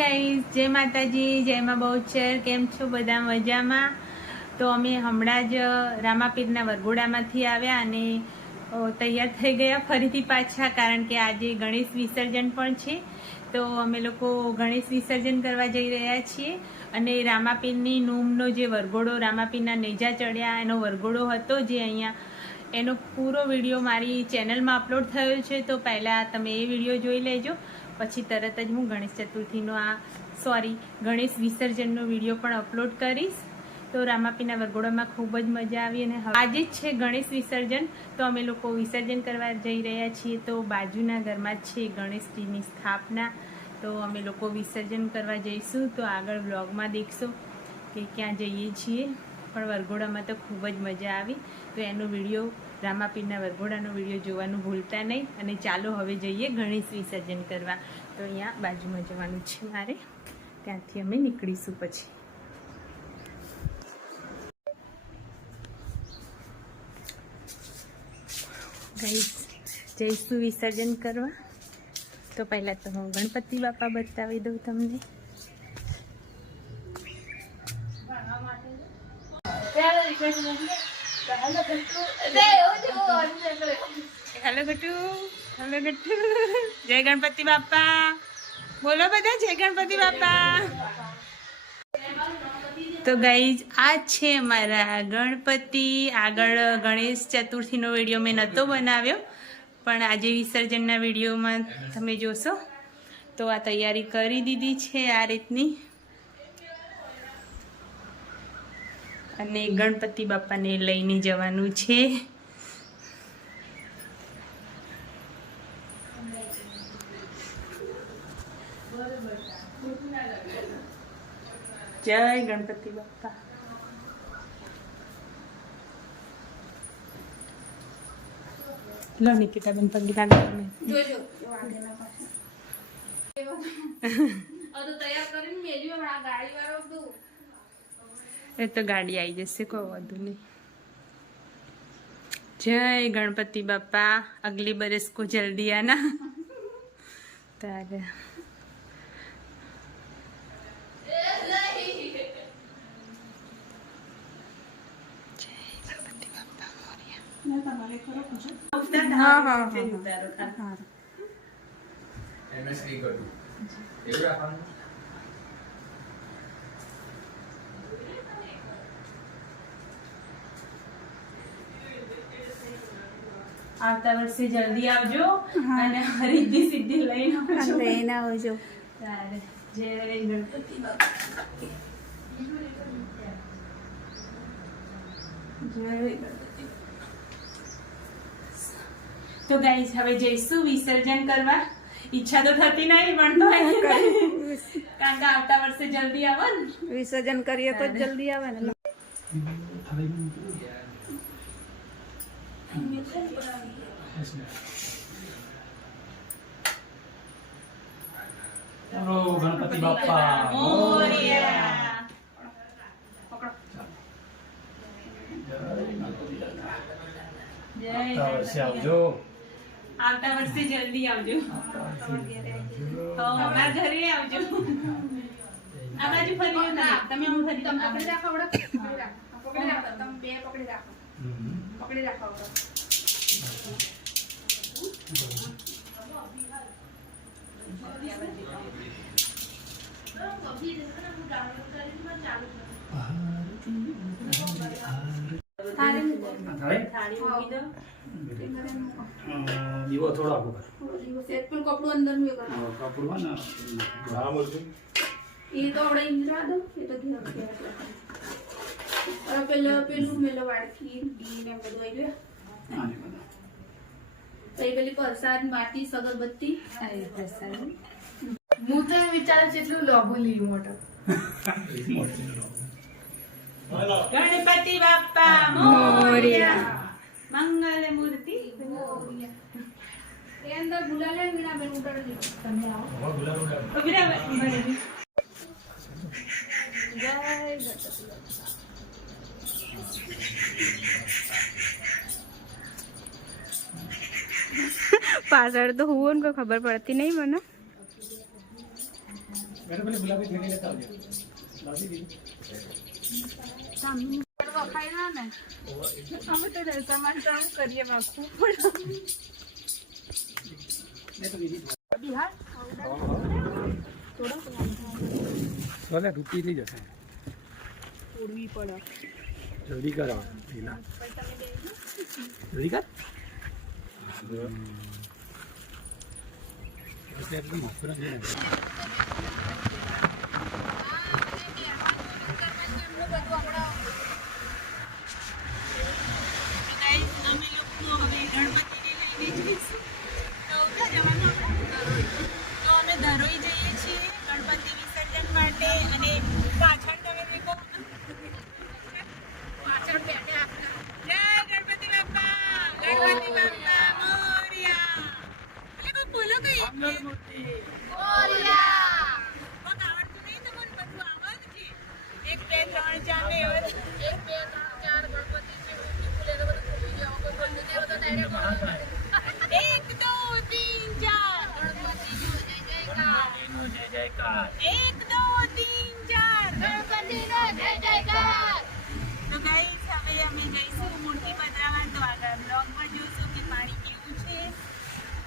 Guys, જય માતાજી, જય માં બહુચર. કેમ છો બધા? મજામાં? તો અમે હમણાં જ રામાપીરના વરઘોડામાંથી આવ્યા અને તૈયાર થઈ ગયા ફરીથી પાછા, કારણ કે આજે ગણેશ વિસર્જન પણ છે. તો અમે લોકો ગણેશ વિસર્જન કરવા જઈ રહ્યા છીએ અને રામાપીરની નૂમનો જે વરઘોડો, રામાપીરના નેજા ચડ્યા એનો વરઘોડો હતો, જે અહીંયા એનો પૂરો વિડીયો મારી ચેનલમાં અપલોડ થયો છે. તો પહેલાં તમે એ વિડીયો જોઈ લેજો, પછી તરત જ હું ગણેશ ચતુર્થીનો ગણેશ વિસર્જનનો વિડીયો પણ અપલોડ કરીશ. તો રામાપીના વરઘોડામાં ખૂબ જ મજા આવી અને આજે જ છે ગણેશ વિસર્જન. તો અમે લોકો વિસર્જન કરવા જઈ રહ્યા છીએ. તો બાજુના ઘરમાં જ છે ગણેશજીની સ્થાપના. તો અમે લોકો વિસર્જન કરવા જઈશું. તો આગળ બ્લોગમાં દેખશો કે ક્યાં જઈએ છીએ. પણ વરઘોડામાં તો ખૂબ જ મજા આવી. તો એનો વિડીયો, રામાપીરના વરઘોડાનો વિડીયો જોવાનું ભૂલતા નહીં. અને ચાલો હવે જઈએ ગણેશ વિસર્જન કરવા. તો અહીંયા બાજુમાં જવાનું છે મારે, ત્યાંથી અમે નીકળીશું. પછી ગાઈસ જઈશું વિસર્જન કરવા. તો પહેલાં તો હું ગણપતિ બાપા બતાવી દઉં તમને. Hello Gatu, hello Gatu. જય ગણપતિ બાપા બોલો બધા, જય ગણપતિ બાપા. તો ગાઈઝ, આ છે અમારા ગણપતિ. આગળ ગણેશ ચતુર્થીનો વિડીયો મેં નહોતો બનાવ્યો, પણ આજે વિસર્જનના વિડીયોમાં તમે જોશો. તો આ તૈયારી કરી દીધી છે આ રીતની, અને ગણપતિ બાપાને લઈને જવાનું છે. જય ગણપતિ બાપા. લો નિકિતા બેન પગી લાગે તમે. જોજો આગળના પાછળ. તો તૈયાર કરીને મેલ્યો આ ગાડી વાળો દો. એ તો ગાડી આવી જશે, કોઈ વધુ નહીં. જય ગણપતિ બાપા. અગલી બરસ કો જલ્દી આના. તારે આવતા વર્ષે જલ્દી આવજો અને હરીદી સિદ્ધિ લઈને આવજો. જય ગણપતિ બાપા. જય ગણપતિ. તો ગાઈસ, હવે જઈશું વિસર્જન કરવા. ઈચ્છા તો થતી નહીં, પણ તો કારણ કે આવતા વર્ષે જલ્દી આવે ને, વિસર્જન કરીએ તો જલ્દી આવે ને. ગણપતિ બાપા મોરયા. આવજો. આવતા વર્ષે જલ્દી આવજો. અમારા ઘરે આવજો. આ બાજુ ફરી તમે હું ફરી પકડી રાખો. પકડી રાખો, તમે બે પકડી રાખો. પકડી રાખો. દીવો થોડો આપો. કપડું અંદર કપડું ને એ તો આપણે ઇન્દ્રા દો. એ તો પેલું મેલો વાડથી ને બધું આવી લે. પેલી પ્રસાદ, માટી, અગરબત્તી. હું તો વિચારું છું એટલું લોબુ લીધું મોટો. ગણપતિ બાપા મોરયા. મંગલ મૂર્તિ. એ અંદર ગુલાલે વીણા બેન ઉડાડી દીધું. તમે આવો. ઉભી રહો. જય ગણપતિ બાપા. પાછળ તો હું કોઈ ખબર પડતી નહીં મને. મેડમ પેલી ગુલાબી થેલી લેતા આવજો. લાવી દીધી. વખાય ના ને અમે તો રસામાં કામ કરીએ બાપુ બિહાર ભલે રૂપી થઈ જશે. ઉડવી પડે જલ્દી કરો પેલા. જલ્દી કર. એટલી મોકરા છે. ધરોઈ જઈએ છીએ ગણપતિ વિસર્જન માટે અને પાછળ તમે દેખો પાછળ બેઠા જય ગણપતિ બાપ્પા મોરયા એટલે કોઈ બોલો કઈ મોરયા પણ આવડતું નહીં તમને બધું આવડતું છે 1 2 3 4 ને 1 2 3 4 ગણપતિ છે બોલે તો બધું ભૂલી જાવ કોઈ બોલતું નહીં તો ડાયરેક્ટ 1 2 3 4 જય જયકાર 1 2 3 4 ગણપતિનો જય જયકાર. તો ગાઈસ હવે અમે જઈશું મૂર્તિ પધરાવવા. તો આગળ બ્લોગમાં જોશું કે પાણી કેવું છે,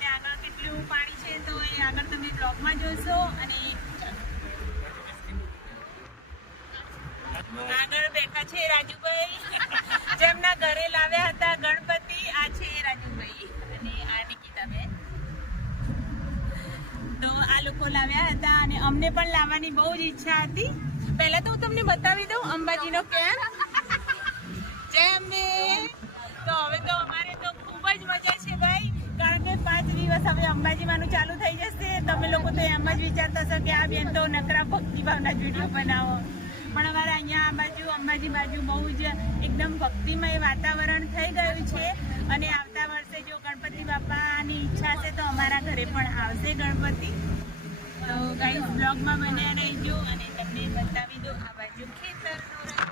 ત્યાં આગળ કેટલું પાણી છે, તો એ આગળ તમે બ્લોગમાં જોશો. અને આગળ બેઠા છે રાજુભાઈ જેમના ઘરે લાવ્યા હતા ગણપતિ. આ છે રાજુભાઈ અને આ નિકિતાબેન. તો આ લોકો લાવ્યા હતા અને અમને પણ લાવવાની બહુ જ ઈચ્છા હતી. પહેલા તો હું તમને બતાવી દઉં અંબાજીનો કેમ્પ. જય અંબે. તો હવે તો અમારે તો ખૂબ જ મજા છે ભાઈ, કારણ કે 5 દિવસ હવે અંબાજીમાંનું ચાલુ થઈ જશે. તમે લોકો તો એમ જ વિચારતા હશો કે આ બેન તો નકરા ભક્તિભાવના જ વિડીયો બનાવો, પણ અમારે અહીંયા આ બાજુ અંબાજી બાજુ બહુ જ એકદમ ભક્તિમય વાતાવરણ થઈ ગયું છે. અને આવતા વર્ષે જો ગણપતિ બાપાની ઈચ્છા છે તો અમારા ઘરે પણ આવશે ગણપતિ. તો ગાઈસ બ્લોગમાં બન્યા રહેજો અને તમને બતાવી દો આ બાજુ ખેતરનો રંગ.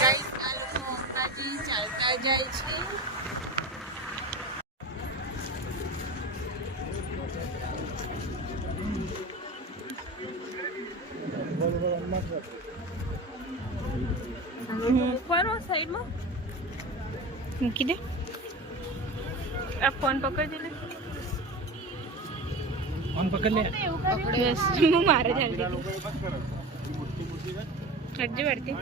ગાઈસ આ લોકો અંબાજી ચાલતા જાય છે. મૂકવાનો સાઈડમાં મૂકી દે. આ ફોન પકડી દે. ફોન પકડ લે. બસ હું મારે જલ્દી કરજો વળતી.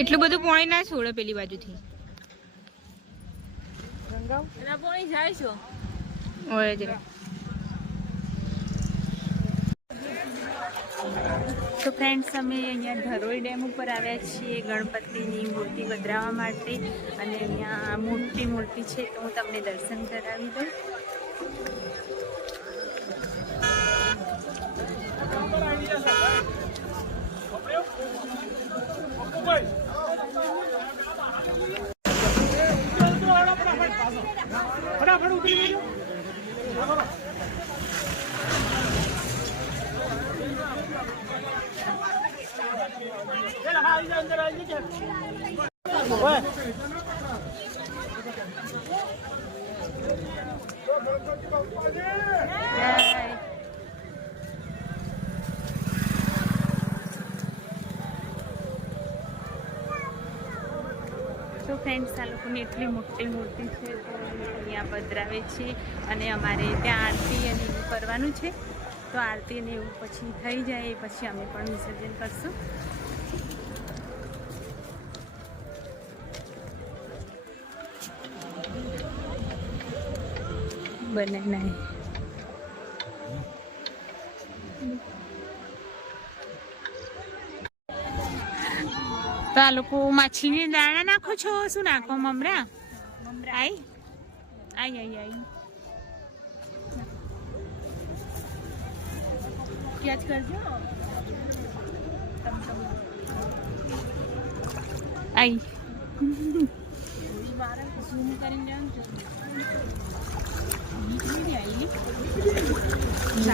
એટલું બધું પાણી ના છોડે પેલી બાજુથી. એના પાણી જાય છો ઓય જરા. તો ફ્રેન્ડ્સ અમે અહીંયા ધરોઈ ડેમ ઉપર આવ્યા છીએ ગણપતિની મૂર્તિ પધરાવવા માટે. અને અહીંયા મોટી મૂર્તિ છે તો હું તમને દર્શન કરાવી દઉં. ફટાફટ ઉતરી ગયો. અંદર આવી જાય. તો ફ્રેન્ડ્સ આ લોકોની એટલી મોટી મૂર્તિ છે તો અહીંયા પધરાવે છે અને અમારે ત્યાં આરતી અને એવું કરવાનું છે. તો આરતી ને એવું પછી થઈ જાય એ પછી અમે પણ વિસર્જન કરશું. બને નહીં તો આ લોકો માછલીને દાણા નાખો છો? શું નાખો? મમરા આઈ આઈ આઈ આઈ પ્યાજ કરજો. આઈ ઝૂમ કરીને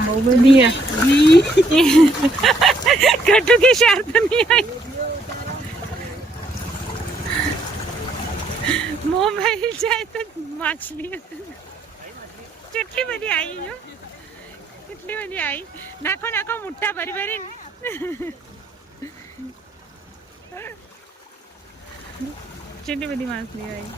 બહુ બધી કટુ કે શાર તો નહીં આવી. મોબાઈલ જાય તો માછલી કેટલી બધી આવી જો, કેટલી બધી આવી. નાખો નાખો મુઠ્ઠા ભરી ભરીને. કેટલી બધી માછલી આવી.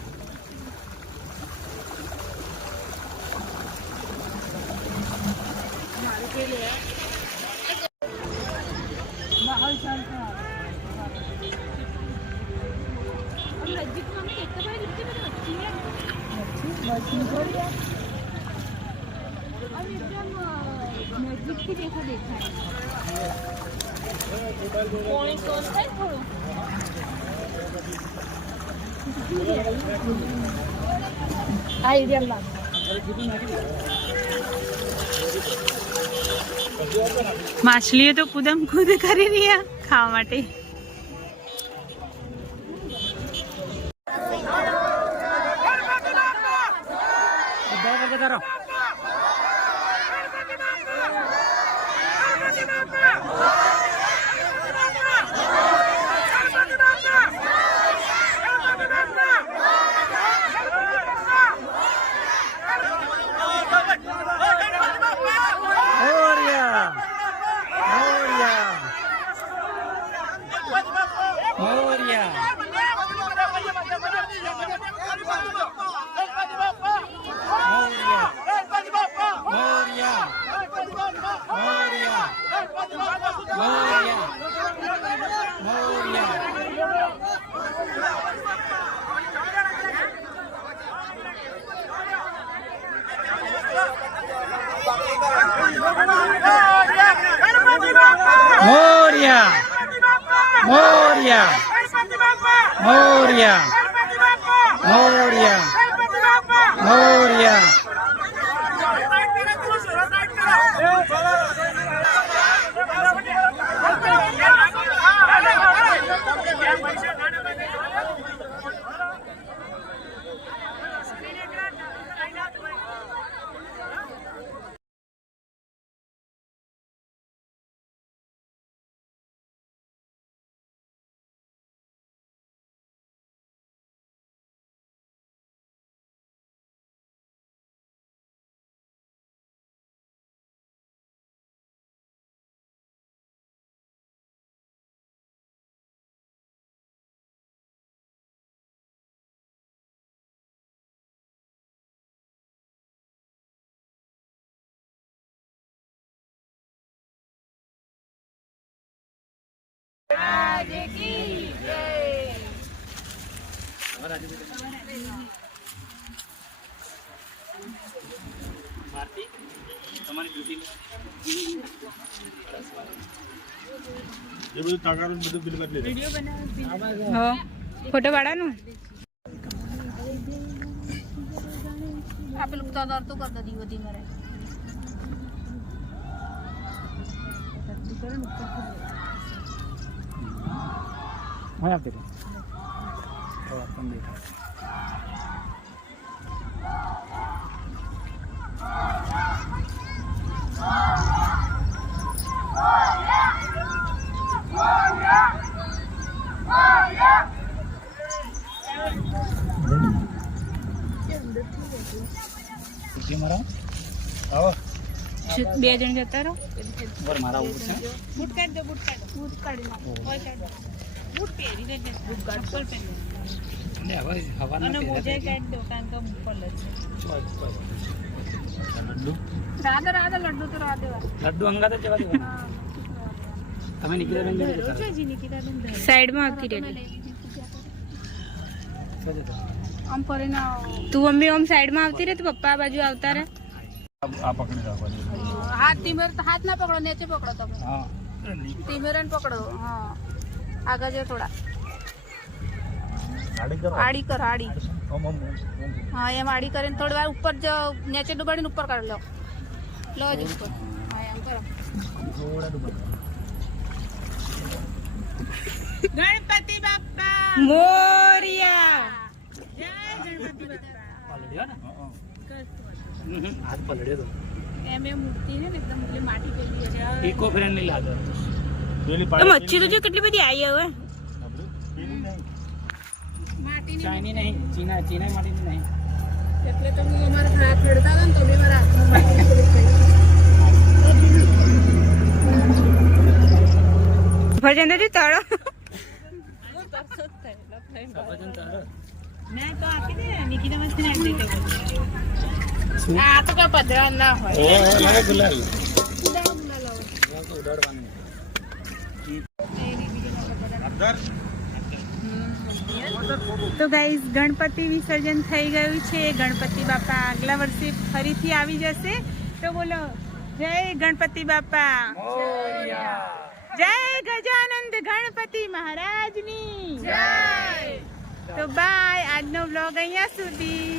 નજીકથી દેખાય પોણી સોસ થાય થોડું. આ એરિયામાં માછલીઓ તો કુદમ કુદ કરી રહ્યા ખાવા માટે. મોરિયા મોરિયા મોરિયા મોરિયા મોરિયા. ફોટો પાડવાનું. આ પેલું તો કરતો દીવો દી મરે. હા આપી દો. તો આપણને દેખાય. બે જણ જતા રહો. મારા ઉપર છે. બૂટ કાઢ દો. બૂટ કાઢ. બૂટ કાઢી નાખો. બૂટ પહેરી દે. બૂટ કાઢ પર પહેરી. હવે હવાના અને મોજા કાઢ દો કારણ કે ઉપર જ છે. લડ્ડુ રાધા લડ્ડુ તો રાધે લડ્ડુ અંગાત જ જવા દેવાના. તમે નીકળ્યા બેન જોડે જતા રહો. સાઈડમાં આવતી રહે. શું છે તો? આમ ફરીને તું મમ્મી આમ સાઈડમાં આવતી રહે, તો પપ્પા આ બાજુ આવતા રહે. આ પકડી રાખો. હાથ ના પકડો, નીચે પકડો તમે. હા ટીમેરન પકડો. હા આગળ જો થોડા આડી કર આડી. હા એમ આડી કરીને થોડી વાર ઉપર જ નીચે ડુબાડીને ઉપર કાઢ લો. લો જ ઉપર. હા એમ કરો. ગણપતિ બાપ્પા મોરિયા. જય ગણપતિ બાપ્પા. પલડ્યો ને? હાથ પલડ્યો તો. એમ એ મૂર્તિ છે ને એકદમ પેલી માટી પેલી છે. ઇકો ફ્રેન્ડલી લાગે. તો મચ્છી તો જો કેટલી બધી આવી હવે. માટીની ચાઇની નહીં, ચીના માટીની નહીં. એટલે તો હું અમારા હાથ હડતા હતા ને તો બી મારા હાથમાં માટી પેલી થઈ. ભજન તો તળો. સફરજન તારો. ના તો આપી દે, નિકિતા મસ્તી નાખી દે. આ તો કઈ પધરા ના હોય. લાગે ગુલાલ. તો ગાઈઝ ગણપતિ વિસર્જન થઈ ગયું છે. ગણપતિ બાપા આગલા વર્ષે ફરીથી આવી જશે. તો બોલો જય ગણપતિ બાપા, જય ગજાનંદ ગણપતિ મહારાજની જય. તો બાય, આજનો વ્લોગ અહીંયા સુધી.